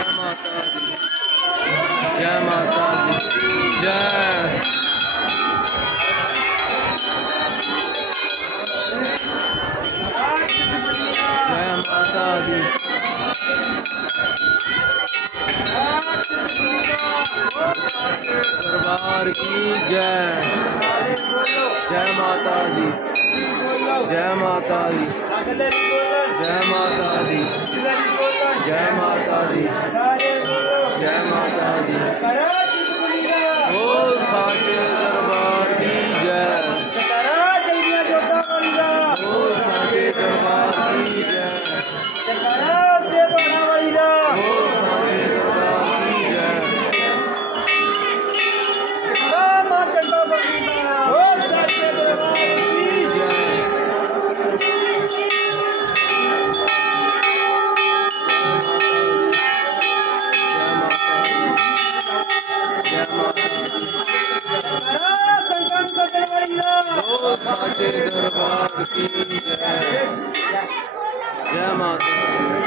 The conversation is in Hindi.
माता दी, जय माता दी, जय माता दी। दरबार की जय, जय माता दी, जय माता दी, जय माता दी, जय माता दी, जय माता दी। ओ साचे दरबार की जय, ओ साचे दरबार की जय, साचे दरबार की जय, जय माता।